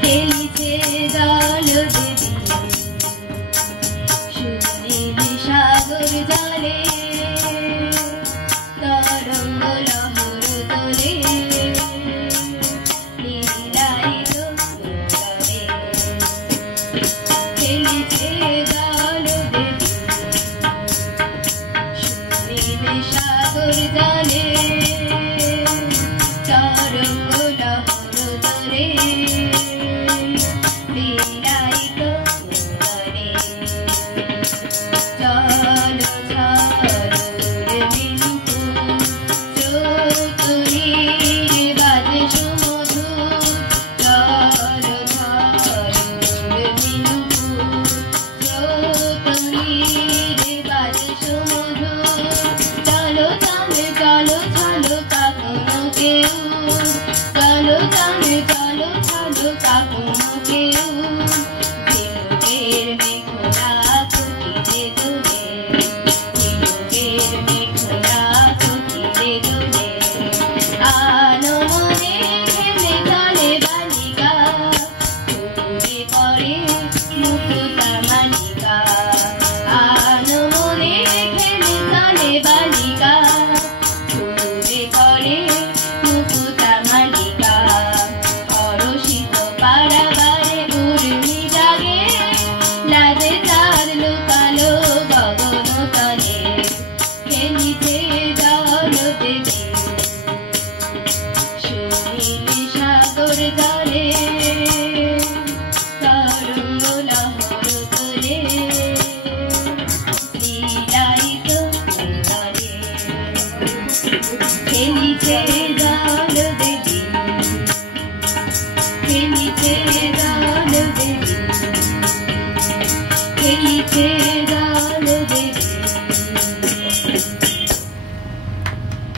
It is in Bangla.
খেলিছে জল দেবী সুনীল সাগর জলে তরঙ্গ লহর দোলে লীলায়িত সুন্দরে খেলিছে জল দেবী সুনীল সাগর জলে তরঙ্গ লহর দোলে লীলায়িত সুন্দরে চলো ঝড়ের মিনকু চতুরীর বাজে সুমধুর চলো ঝড়ের মিনকু চতুরীর বাজে সুমধুর চলো চলো চলো চলো কখনো কেউ চলো চলো চলো চলো কখনো কেউ ঝিনুকের মেঘনা কুটিরে দোলে ঝিনুকের মেঘনা কুটিরে দোলে আলো মনে খেলে চলে বালিকা ঘুরে পড়ে মুক্তা মালিকা আলো মনে খেলে চলে বালিকা ঘুরে পড়ে মুক্তা মালিকা অরসিত পাড়াবারে উর্মি জাগে লাজে তার লুকালো গগন তলে খেলিছে জল দেবী সুনীল সাগর জলে তরঙ্গ লহর তোলে লীলায়িত সুন্দরে খেলিছে জল দেবী খেলিছে জল দেবী খেলিছে